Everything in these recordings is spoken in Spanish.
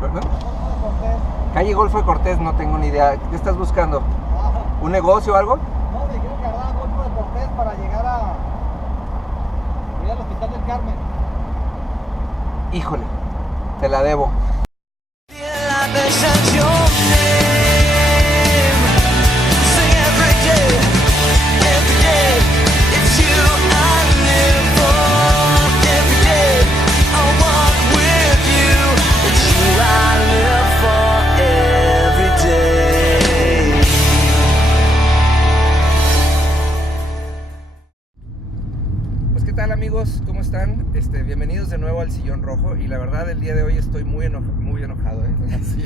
¿Perdón? Calle Golfo de Cortés, no tengo ni idea. ¿Qué estás buscando? ¿Un negocio o algo? No, me dijeron que agarraba Golfo de Cortés para llegar al Hospital del Carmen. Híjole, te la debo. Amigos, ¿cómo están? Bienvenidos de nuevo al Sillón Rojo. Y la verdad, el día de hoy estoy muy enojado, ¿eh? Sí.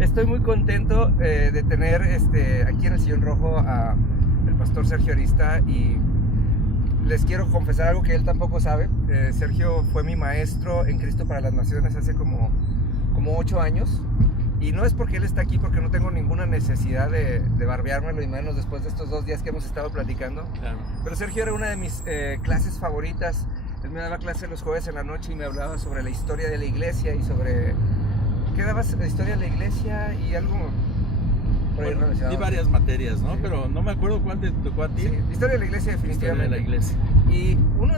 Estoy muy contento de tener aquí en el Sillón Rojo a el pastor Sergio Arista. Y les quiero confesar algo que él tampoco sabe. Sergio fue mi maestro en Cristo para las Naciones hace como 8 años. Y no es porque él está aquí, porque no tengo ninguna necesidad de barbeármelo, y menos después de estos 2 días que hemos estado platicando. Claro. Pero Sergio era una de mis clases favoritas. Él me daba clase los jueves en la noche y me hablaba sobre la historia de la iglesia y sobre... ¿Qué dabas? La historia de la iglesia y algo... Bueno, di varias materias, ¿no? Sí. Pero no me acuerdo cuál te tocó a ti. Sí, historia de la iglesia definitivamente. Historia de la iglesia. Y uno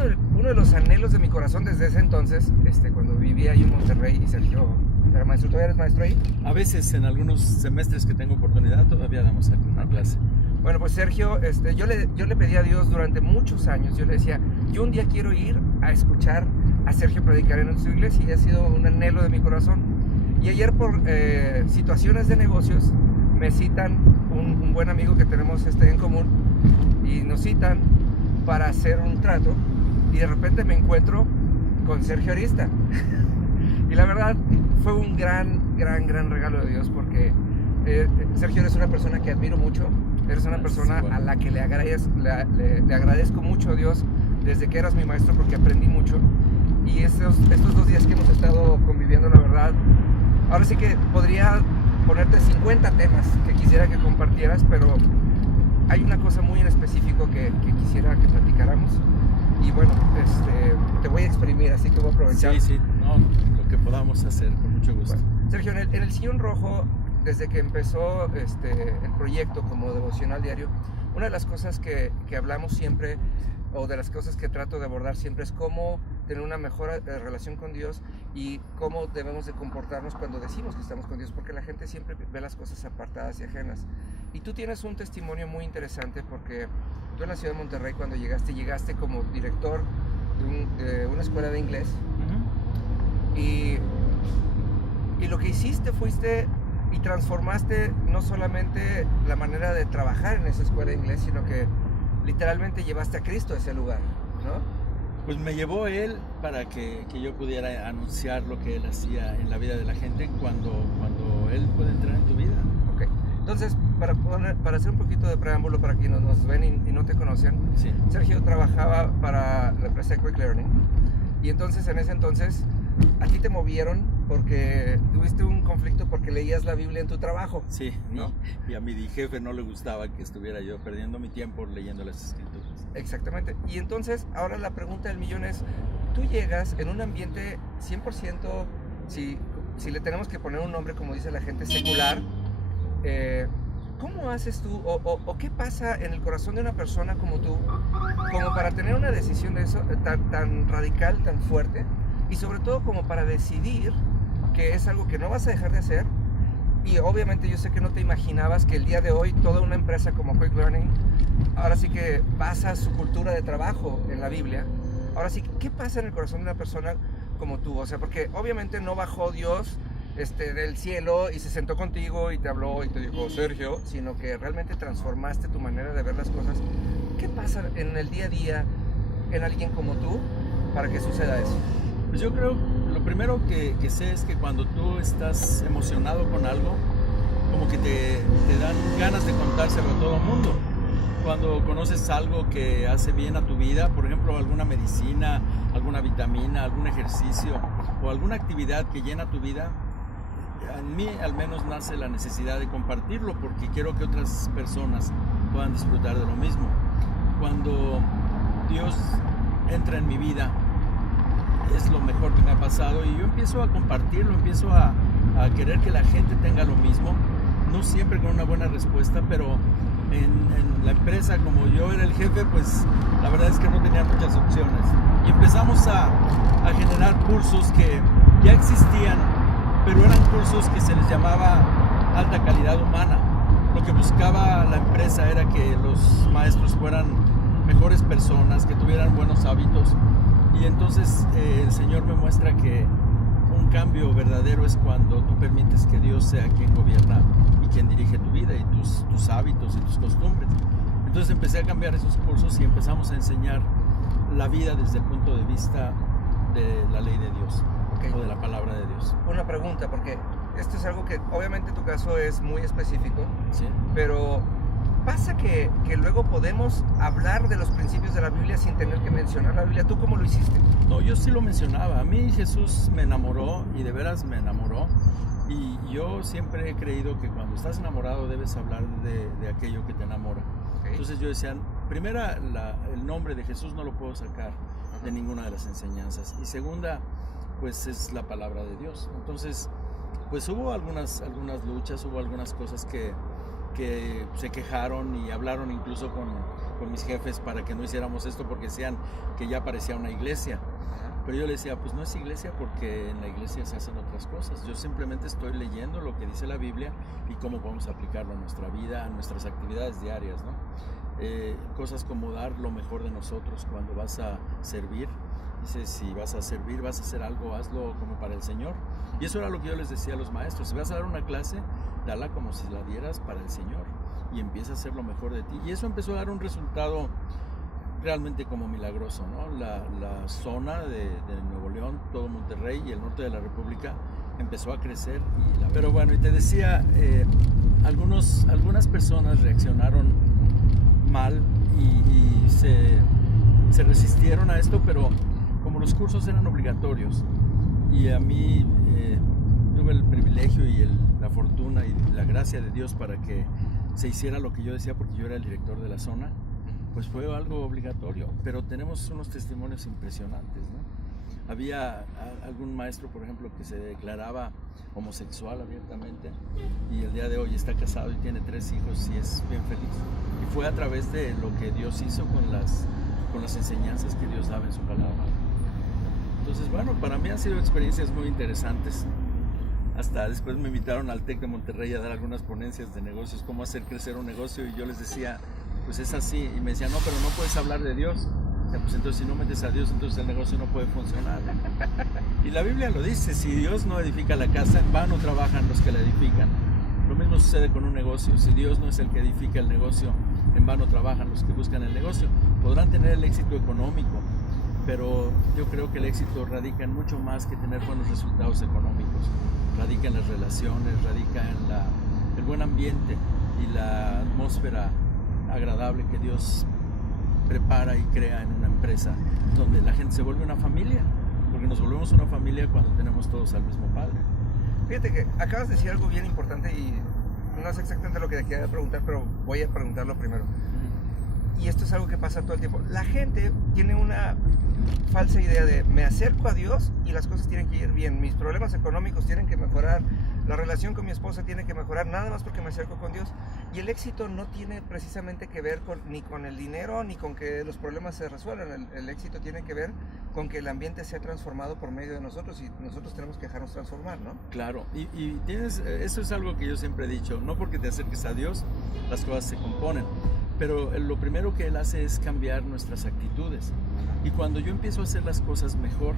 de los anhelos de mi corazón desde ese entonces, cuando vivía ahí en Monterrey, y Sergio... ¿Era maestro? ¿Todavía eres maestro ahí? A veces, en algunos semestres que tengo oportunidad, todavía damos una clase. Bueno, pues Sergio, yo le pedí a Dios durante muchos años. Yo le decía, yo un día quiero ir a escuchar a Sergio predicar en su iglesia, y ha sido un anhelo de mi corazón. Y ayer, por situaciones de negocios, me citan un buen amigo que tenemos en común, y nos citan para hacer un trato, y de repente me encuentro con Sergio Arista. Y la verdad fue un gran regalo de Dios, porque Sergio, eres una persona que admiro mucho. Eres una persona a la que le agradezco mucho a Dios desde que eras mi maestro, porque aprendí mucho. Y estos 2 días que hemos estado conviviendo, la verdad, ahora sí que podría ponerte 50 temas que quisiera que compartieras, pero hay una cosa muy en específico que quisiera que platicáramos. Y bueno, te voy a exprimir, así que voy a aprovechar. Sí, no, lo que podamos hacer, con mucho gusto. Bueno, Sergio, en el Sillón Rojo, desde que empezó el proyecto como devocional diario, una de las cosas que hablamos siempre, o de las cosas que trato de abordar siempre, es cómo tener una mejor relación con Dios y cómo debemos de comportarnos cuando decimos que estamos con Dios, porque la gente siempre ve las cosas apartadas y ajenas. Y tú tienes un testimonio muy interesante, porque tú en la ciudad de Monterrey, cuando llegaste como director de una escuela de inglés. Uh-huh. Y lo que hiciste, fuiste y transformaste no solamente la manera de trabajar en esa escuela de inglés, sino que literalmente llevaste a Cristo a ese lugar, ¿no? Pues me llevó él para que yo pudiera anunciar lo que él hacía en la vida de la gente cuando él puede entrar en tu vida. Ok, entonces, para hacer un poquito de preámbulo para quienes nos ven y no te conocen, sí. Sergio trabajaba para la empresa Quick Learning, y entonces en ese entonces a ti te movieron porque tuviste un conflicto porque leías la Biblia en tu trabajo. Sí, ¿no? Y a mi jefe no le gustaba que estuviera yo perdiendo mi tiempo leyendo las escrituras. Exactamente. Y entonces, ahora la pregunta del millón es, tú llegas en un ambiente 100%, si le tenemos que poner un nombre, como dice la gente, secular, ¿cómo haces tú, o qué pasa en el corazón de una persona como tú, como para tener una decisión de eso tan radical, tan fuerte, y sobre todo como para decidir que es algo que no vas a dejar de hacer? Y obviamente yo sé que no te imaginabas que el día de hoy toda una empresa como Quick Learning ahora sí que basa su cultura de trabajo en la Biblia. Ahora sí, ¿qué pasa en el corazón de una persona como tú? O sea, porque obviamente no bajó Dios del cielo y se sentó contigo y te habló y te dijo, Sergio, sino que realmente transformaste tu manera de ver las cosas. ¿Qué pasa en el día a día en alguien como tú para que suceda eso? Pues yo creo, lo primero que sé es que cuando tú estás emocionado con algo, como que te dan ganas de contárselo a todo el mundo. Cuando conoces algo que hace bien a tu vida, por ejemplo, alguna medicina, alguna vitamina, algún ejercicio o alguna actividad que llena tu vida, en mí al menos nace la necesidad de compartirlo porque quiero que otras personas puedan disfrutar de lo mismo. Cuando Dios entra en mi vida, es lo mejor que me ha pasado, y yo empiezo a compartirlo, empiezo a querer que la gente tenga lo mismo, no siempre con una buena respuesta, pero en la empresa, como yo era el jefe, pues la verdad es que no tenía muchas opciones, y empezamos a generar cursos que ya existían, pero eran cursos que se les llamaba alta calidad humana. Lo que buscaba la empresa era que los maestros fueran mejores personas, que tuvieran buenos hábitos, y entonces el Señor me muestra que un cambio verdadero es cuando tú permites que Dios sea quien gobierna y quien dirige tu vida y tus hábitos y tus costumbres. Entonces empecé a cambiar esos cursos y empezamos a enseñar la vida desde el punto de vista de la ley de Dios, Okay. o de la palabra de Dios. Una pregunta, porque esto es algo que obviamente tu caso es muy específico, ¿Sí? pero pasa que luego podemos hablar de los principios de la Biblia sin tener que mencionar la Biblia. ¿Tú cómo lo hiciste? No, yo sí lo mencionaba. A mí Jesús me enamoró, y de veras me enamoró. Y yo siempre he creído que cuando estás enamorado debes hablar de aquello que te enamora. Okay. Entonces yo decía, primera, el nombre de Jesús no lo puedo sacar de ninguna de las enseñanzas. Y segunda, pues es la palabra de Dios. Entonces, pues hubo algunas luchas, hubo algunas cosas que se quejaron y hablaron incluso con mis jefes para que no hiciéramos esto, porque decían que ya parecía una iglesia. Pero yo les decía, pues no es iglesia, porque en la iglesia se hacen otras cosas. Yo simplemente estoy leyendo lo que dice la Biblia y cómo podemos aplicarlo a nuestra vida, a nuestras actividades diarias, ¿no? Cosas como dar lo mejor de nosotros cuando vas a servir. Dice, si vas a servir, vas a hacer algo, hazlo como para el Señor. Y eso era lo que yo les decía a los maestros: si vas a dar una clase, dala como si la dieras para el Señor, y empieza a hacer lo mejor de ti. Y eso empezó a dar un resultado realmente como milagroso, ¿no? La zona de Nuevo León, todo Monterrey y el norte de la República empezó a crecer. Pero bueno, y te decía, algunas personas reaccionaron mal y se resistieron a esto, pero como los cursos eran obligatorios y a mí tuve el privilegio y la fortuna y la gracia de Dios para que se hiciera lo que yo decía, porque yo era el director de la zona, pues fue algo obligatorio. Pero tenemos unos testimonios impresionantes, ¿no? Había algún maestro, por ejemplo, que se declaraba homosexual abiertamente, y el día de hoy está casado y tiene 3 hijos y es bien feliz. Y fue a través de lo que Dios hizo con las enseñanzas que Dios daba en su palabra. Entonces, bueno, para mí han sido experiencias muy interesantes. Hasta después me invitaron al TEC de Monterrey a dar algunas ponencias de negocios, cómo hacer crecer un negocio, y yo les decía, pues es así. Y me decían, no, pero no puedes hablar de Dios. O sea, pues entonces si no metes a Dios, entonces el negocio no puede funcionar. Y la Biblia lo dice: si Dios no edifica la casa, en vano trabajan los que la edifican. Lo mismo sucede con un negocio. Si Dios no es el que edifica el negocio, en vano trabajan los que buscan el negocio. Podrán tener el éxito económico, pero yo creo que el éxito radica en mucho más que tener buenos resultados económicos. Radica en las relaciones, radica en el buen ambiente y la atmósfera agradable que Dios prepara y crea en una empresa, donde la gente se vuelve una familia, porque nos volvemos una familia cuando tenemos todos al mismo Padre. Fíjate que acabas de decir algo bien importante, y no sé exactamente lo que te quería preguntar, pero voy a preguntarlo primero. Y esto es algo que pasa todo el tiempo. La gente tiene una falsa idea de: me acerco a Dios y las cosas tienen que ir bien, mis problemas económicos tienen que mejorar, la relación con mi esposa tiene que mejorar, nada más porque me acerco con Dios. Y el éxito no tiene precisamente que ver ni con el dinero, ni con que los problemas se resuelvan. El éxito tiene que ver con que el ambiente sea transformado por medio de nosotros, y nosotros tenemos que dejarnos transformar, ¿no? Claro, y eso es algo que yo siempre he dicho: no porque te acerques a Dios, las cosas se componen. Pero lo primero que Él hace es cambiar nuestras actitudes. Y cuando yo empiezo a hacer las cosas mejor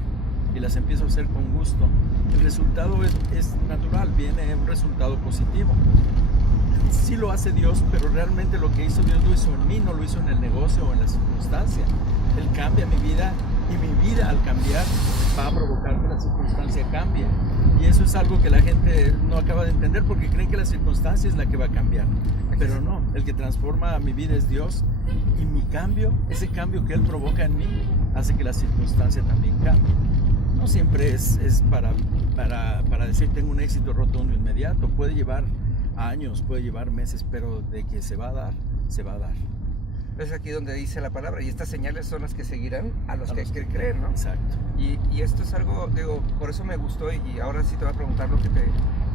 y las empiezo a hacer con gusto, el resultado es natural, viene un resultado positivo. Sí lo hace Dios, pero realmente lo que hizo Dios lo hizo en mí, no lo hizo en el negocio o en la circunstancia. Él cambia mi vida, y mi vida al cambiar va a provocar que la circunstancia cambie. Y eso es algo que la gente no acaba de entender, porque creen que la circunstancia es la que va a cambiar. Pero no, el que transforma mi vida es Dios, y mi cambio, ese cambio que Él provoca en mí, hace que la circunstancia también cambie. No siempre es para decir tengo un éxito rotundo inmediato. Puede llevar años, puede llevar meses, pero de que se va a dar, se va a dar. Es aquí donde dice la palabra, y estas señales son las que seguirán a los que creen, ¿no? Exacto. Y esto es algo, digo, por eso me gustó, y ahora sí te voy a preguntar lo que te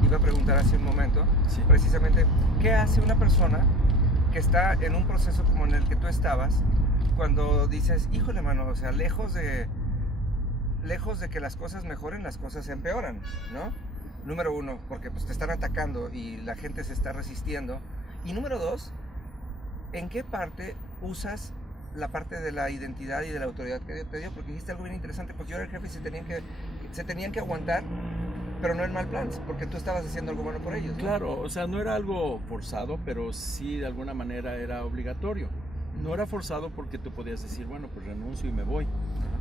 iba a preguntar hace un momento, Sí. precisamente, ¿qué hace una persona que está en un proceso como en el que tú estabas, cuando dices, híjole, mano, o sea, lejos de que las cosas mejoren, las cosas se empeoran, ¿no? Número uno, porque pues te están atacando y la gente se está resistiendo. Y número dos, ¿en qué parte usas la parte de la identidad y de la autoridad que Dios te dio? Porque dijiste algo bien interesante, pues yo era el jefe y se tenían que aguantar, pero no en mal plan, porque tú estabas haciendo algo bueno por ellos, ¿no? Claro, o sea, no era algo forzado, pero sí de alguna manera era obligatorio. No era forzado porque tú podías decir, bueno, pues renuncio y me voy.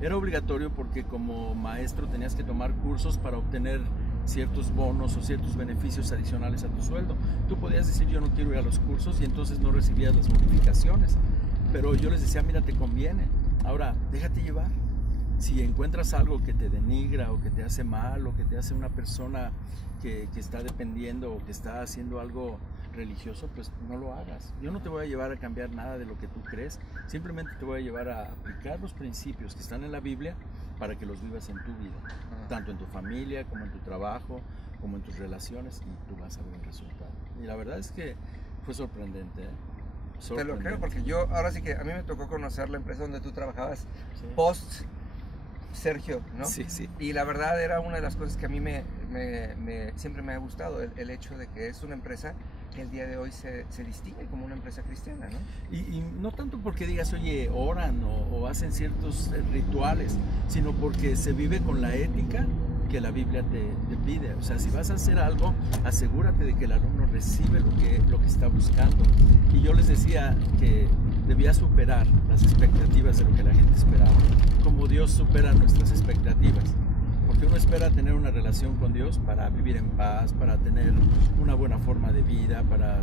Era obligatorio porque como maestro tenías que tomar cursos para obtener ciertos bonos o ciertos beneficios adicionales a tu sueldo. Tú podías decir, yo no quiero ir a los cursos, y entonces no recibías las bonificaciones. Pero yo les decía, mira, te conviene. Ahora, déjate llevar. Si encuentras algo que te denigra o que te hace mal o que te hace una persona que está dependiendo o que está haciendo algo religioso, pues no lo hagas. Yo no te voy a llevar a cambiar nada de lo que tú crees, simplemente te voy a llevar a aplicar los principios que están en la Biblia para que los vivas en tu vida, tanto en tu familia como en tu trabajo, como en tus relaciones, y tú vas a ver el resultado. Y la verdad es que fue sorprendente, ¿eh? Te lo creo, porque yo, ahora sí que a mí me tocó conocer la empresa donde tú trabajabas, Sí. post Sergio, ¿no? Sí, sí. Y la verdad era una de las cosas que a mí siempre me ha gustado, el hecho de que es una empresa que el día de hoy se distingue como una empresa cristiana, ¿no? Y no tanto porque digas, oye, oran o hacen ciertos rituales, sino porque se vive con la ética que la Biblia te pide. O sea, si vas a hacer algo, asegúrate de que el alumno recibe lo que está buscando. Y yo les decía que debía superar las expectativas de lo que la gente esperaba, como Dios supera nuestras expectativas. Porque uno espera tener una relación con Dios para vivir en paz, para tener una buena forma de vida, para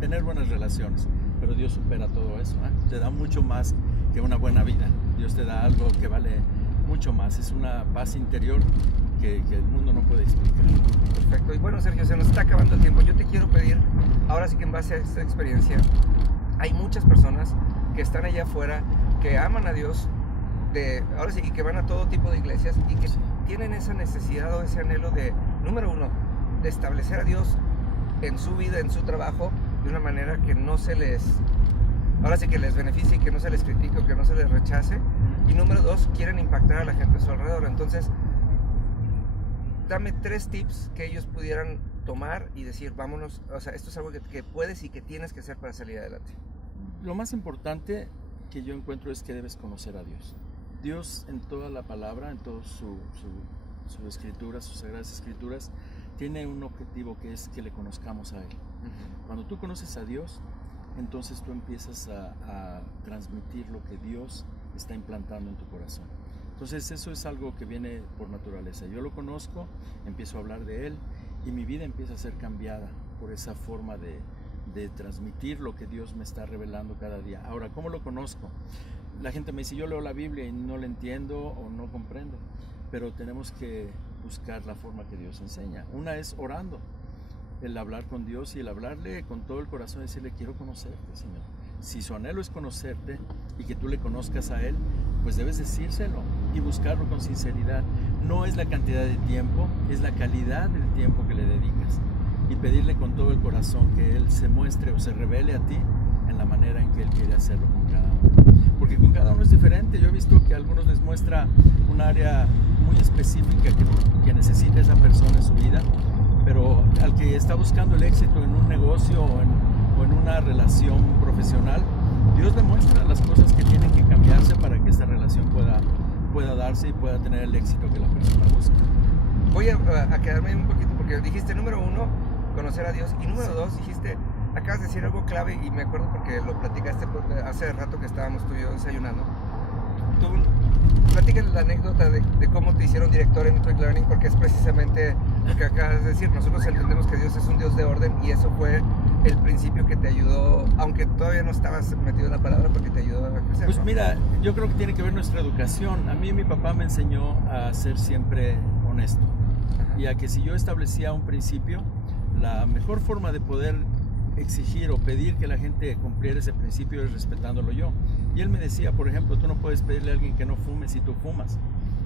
tener buenas relaciones. Pero Dios supera todo eso, ¿eh? Te da mucho más que una buena vida. Dios te da algo que vale mucho más. Es una paz interior que el mundo no puede explicar. Perfecto. Y bueno, Sergio, se nos está acabando el tiempo. Yo te quiero pedir, ahora sí que en base a esta experiencia, hay muchas personas que están allá afuera, que aman a Dios, ahora sí, y que van a todo tipo de iglesias y que tienen esa necesidad o ese anhelo de, número uno, de establecer a Dios en su vida, en su trabajo, de una manera que no se les, ahora sí que les beneficie, que no se les critique o que no se les rechace. Y número dos, quieren impactar a la gente a su alrededor. Entonces, dame 3 tips que ellos pudieran tomar y decir, vámonos, o sea, esto es algo que puedes y que tienes que hacer para salir adelante. Lo más importante que yo encuentro es que debes conocer a Dios. Dios en toda la palabra, en toda su escritura, sus sagradas escrituras, tiene un objetivo, que es que le conozcamos a Él. Cuando tú conoces a Dios, entonces tú empiezas a transmitir lo que Dios está implantando en tu corazón. Entonces eso es algo que viene por naturaleza. Yo lo conozco, empiezo a hablar de Él y mi vida empieza a ser cambiada por esa forma de transmitir lo que Dios me está revelando cada día. Ahora, ¿cómo lo conozco? La gente me dice, yo leo la Biblia y no la entiendo o no comprendo, pero tenemos que buscar la forma que Dios enseña. Una es orando, el hablar con Dios y el hablarle con todo el corazón, decirle, quiero conocerte, Señor. Si su anhelo es conocerte y que tú le conozcas a Él, pues debes decírselo y buscarlo con sinceridad. No es la cantidad de tiempo, es la calidad del tiempo que le dedicas. Y pedirle con todo el corazón que Él se muestre o se revele a ti en la manera en que Él quiere hacerlo con cada uno. Porque con cada uno es diferente. Yo he visto que a algunos les muestra un área muy específica que necesita esa persona en su vida, pero al que está buscando el éxito en un negocio o en una relación profesional, Dios le muestra las cosas que tienen que cambiarse para que esa relación pueda darse y pueda tener el éxito que la persona busca. Voy a quedarme un poquito, porque dijiste, número uno, conocer a Dios, y número dos, dijiste, acabas de decir algo clave, y me acuerdo porque lo platicaste hace rato que estábamos tú y yo desayunando. Tú platícales la anécdota de cómo te hicieron director en Quick Learning, porque es precisamente lo que acabas de decir. Nosotros entendemos que Dios es un Dios de orden, y eso fue el principio que te ayudó, aunque todavía no estabas metido en la palabra, porque te ayudó a crecer, Pues ¿no? mira, yo creo que tiene que ver nuestra educación. A mí mi papá me enseñó a ser siempre honesto. Ajá. Y a que si yo establecía un principio, la mejor forma de poder exigir o pedir que la gente cumpliera ese principio es respetándolo yo. Y él me decía, por ejemplo, tú no puedes pedirle a alguien que no fume si tú fumas.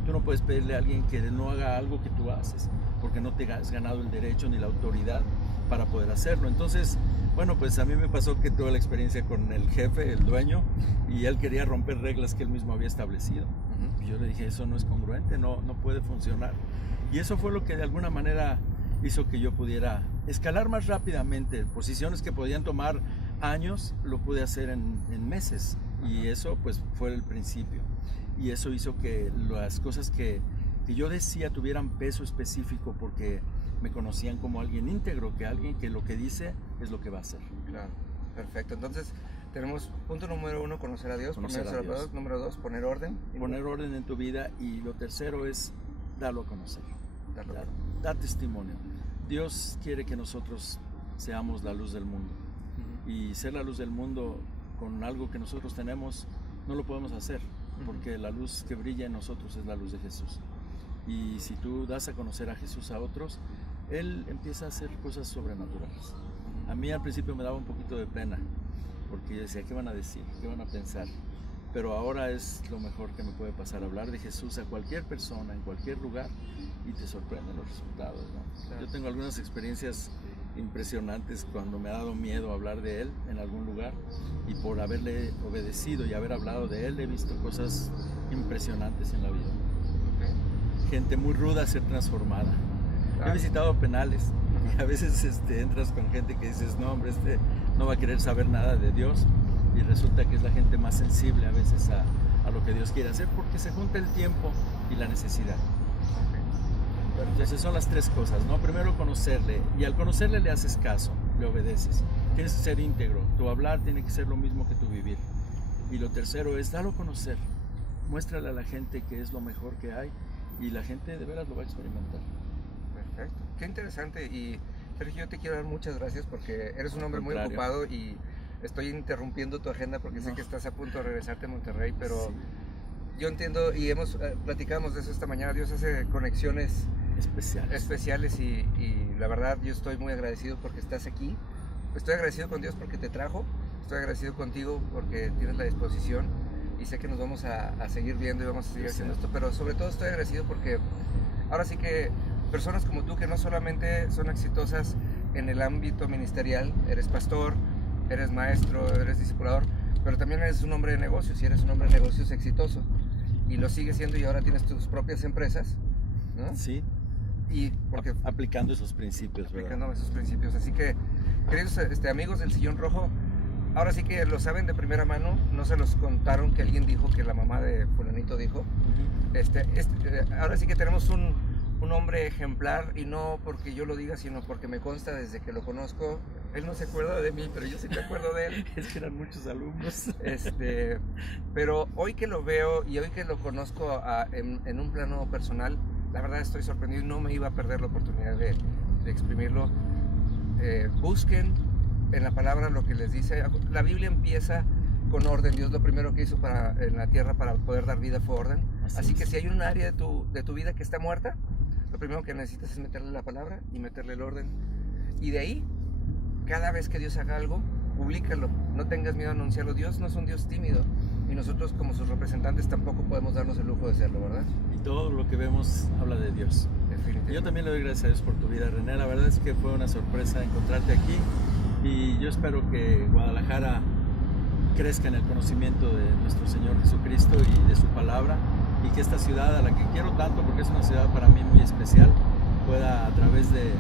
Tú no puedes pedirle a alguien que no haga algo que tú haces, porque no te has ganado el derecho ni la autoridad para poder hacerlo. Entonces, bueno, pues a mí me pasó que tuve la experiencia con el jefe, el dueño, y él quería romper reglas que él mismo había establecido. Y yo le dije, eso no es congruente, no puede funcionar. Y eso fue lo que de alguna manera hizo que yo pudiera escalar más rápidamente. Posiciones que podían tomar años, lo pude hacer en meses. Y eso pues fue el principio. Y eso hizo que las cosas que yo decía tuvieran peso específico, porque me conocían como alguien íntegro, que alguien que lo que dice es lo que va a hacer. Claro, perfecto. Entonces tenemos punto número 1, conocer a Dios. Conocer a Dios. Número 2, poner orden. Poner orden en tu vida. Y lo tercero es darlo a conocer. Da testimonio. Dios quiere que nosotros seamos la luz del mundo. Y ser la luz del mundo con algo que nosotros tenemos no lo podemos hacer, porque la luz que brilla en nosotros es la luz de Jesús. Y si tú das a conocer a Jesús a otros, Él empieza a hacer cosas sobrenaturales. A mí al principio me daba un poquito de pena, porque yo decía, ¿qué van a decir? ¿Qué van a pensar? Pero ahora es lo mejor que me puede pasar, hablar de Jesús a cualquier persona, en cualquier lugar, y te sorprenden los resultados, ¿no? Claro. Yo tengo algunas experiencias impresionantes cuando me ha dado miedo hablar de Él en algún lugar, y por haberle obedecido y haber hablado de Él he visto cosas impresionantes en la vida. Gente muy ruda ser transformada. He visitado penales y a veces entras con gente que dices, no hombre, no va a querer saber nada de Dios, y resulta que es la gente más sensible a veces a lo que Dios quiere hacer, porque se junta el tiempo y la necesidad. Entonces son las tres cosas, ¿no? Primero conocerle, y al conocerle le haces caso, le obedeces. Tienes que ser íntegro, tu hablar tiene que ser lo mismo que tu vivir. Y lo tercero es darlo a conocer, muéstrale a la gente que es lo mejor que hay, y la gente de veras lo va a experimentar. Perfecto, qué interesante. Y Sergio, yo te quiero dar muchas gracias porque eres un hombre muy ocupado y estoy interrumpiendo tu agenda porque sé que estás a punto de regresarte a Monterrey, pero sí. Yo entiendo y platicamos de eso esta mañana. Dios hace conexiones especiales y la verdad yo estoy muy agradecido porque estás aquí. Estoy agradecido con Dios porque te trajo, estoy agradecido contigo porque tienes la disposición y sé que nos vamos a seguir viendo y vamos a seguir haciendo esto, pero sobre todo estoy agradecido porque ahora sí que personas como tú que no solamente son exitosas en el ámbito ministerial, eres pastor, eres maestro, eres discipulador, pero también eres un hombre de negocios y eres un hombre de negocios exitoso y lo sigues siendo y ahora tienes tus propias empresas, ¿no? Sí. Y porque aplicando esos principios, aplicando esos principios. Así que, queridos amigos del Sillón Rojo, ahora sí que lo saben de primera mano, no se los contaron que alguien dijo que la mamá de fulanito dijo. Ahora sí que tenemos un hombre ejemplar, y no porque yo lo diga, sino porque me consta desde que lo conozco. Él no se acuerda de mí, pero yo sí me acuerdo de él. Es que eran muchos alumnos. Pero hoy que lo veo y hoy que lo conozco en un plano personal, la verdad estoy sorprendido y no me iba a perder la oportunidad de exprimirlo. Busquen en la palabra lo que les dice. La Biblia empieza con orden. Dios lo primero que hizo en la tierra para poder dar vida fue orden. Así que si hay un área de tu vida que está muerta, lo primero que necesitas es meterle la palabra y meterle el orden. Y de ahí, cada vez que Dios haga algo, públicalo. No tengas miedo a anunciarlo. Dios no es un Dios tímido. Y nosotros como sus representantes tampoco podemos darnos el lujo de serlo, ¿verdad? Y todo lo que vemos habla de Dios. Yo también le doy gracias a Dios por tu vida, René. La verdad es que fue una sorpresa encontrarte aquí. Y yo espero que Guadalajara crezca en el conocimiento de nuestro Señor Jesucristo y de su palabra, y que esta ciudad a la que quiero tanto, porque es una ciudad para mí muy especial, pueda a través de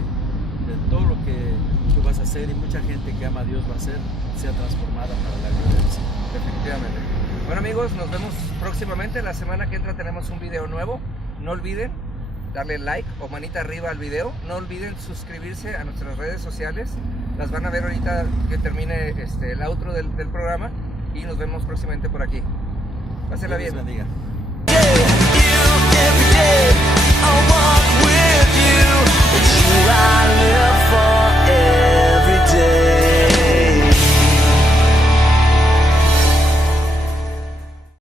todo lo que tú vas a hacer y mucha gente que ama a Dios va a hacer, sea transformada para la gloria del Señor. Definitivamente. Bueno amigos, nos vemos próximamente. La semana que entra tenemos un video nuevo. No olviden darle like o manita arriba al video. No olviden suscribirse a nuestras redes sociales. Las van a ver ahorita que termine el outro del programa, y nos vemos próximamente por aquí. Pásela bien. Dios bendiga.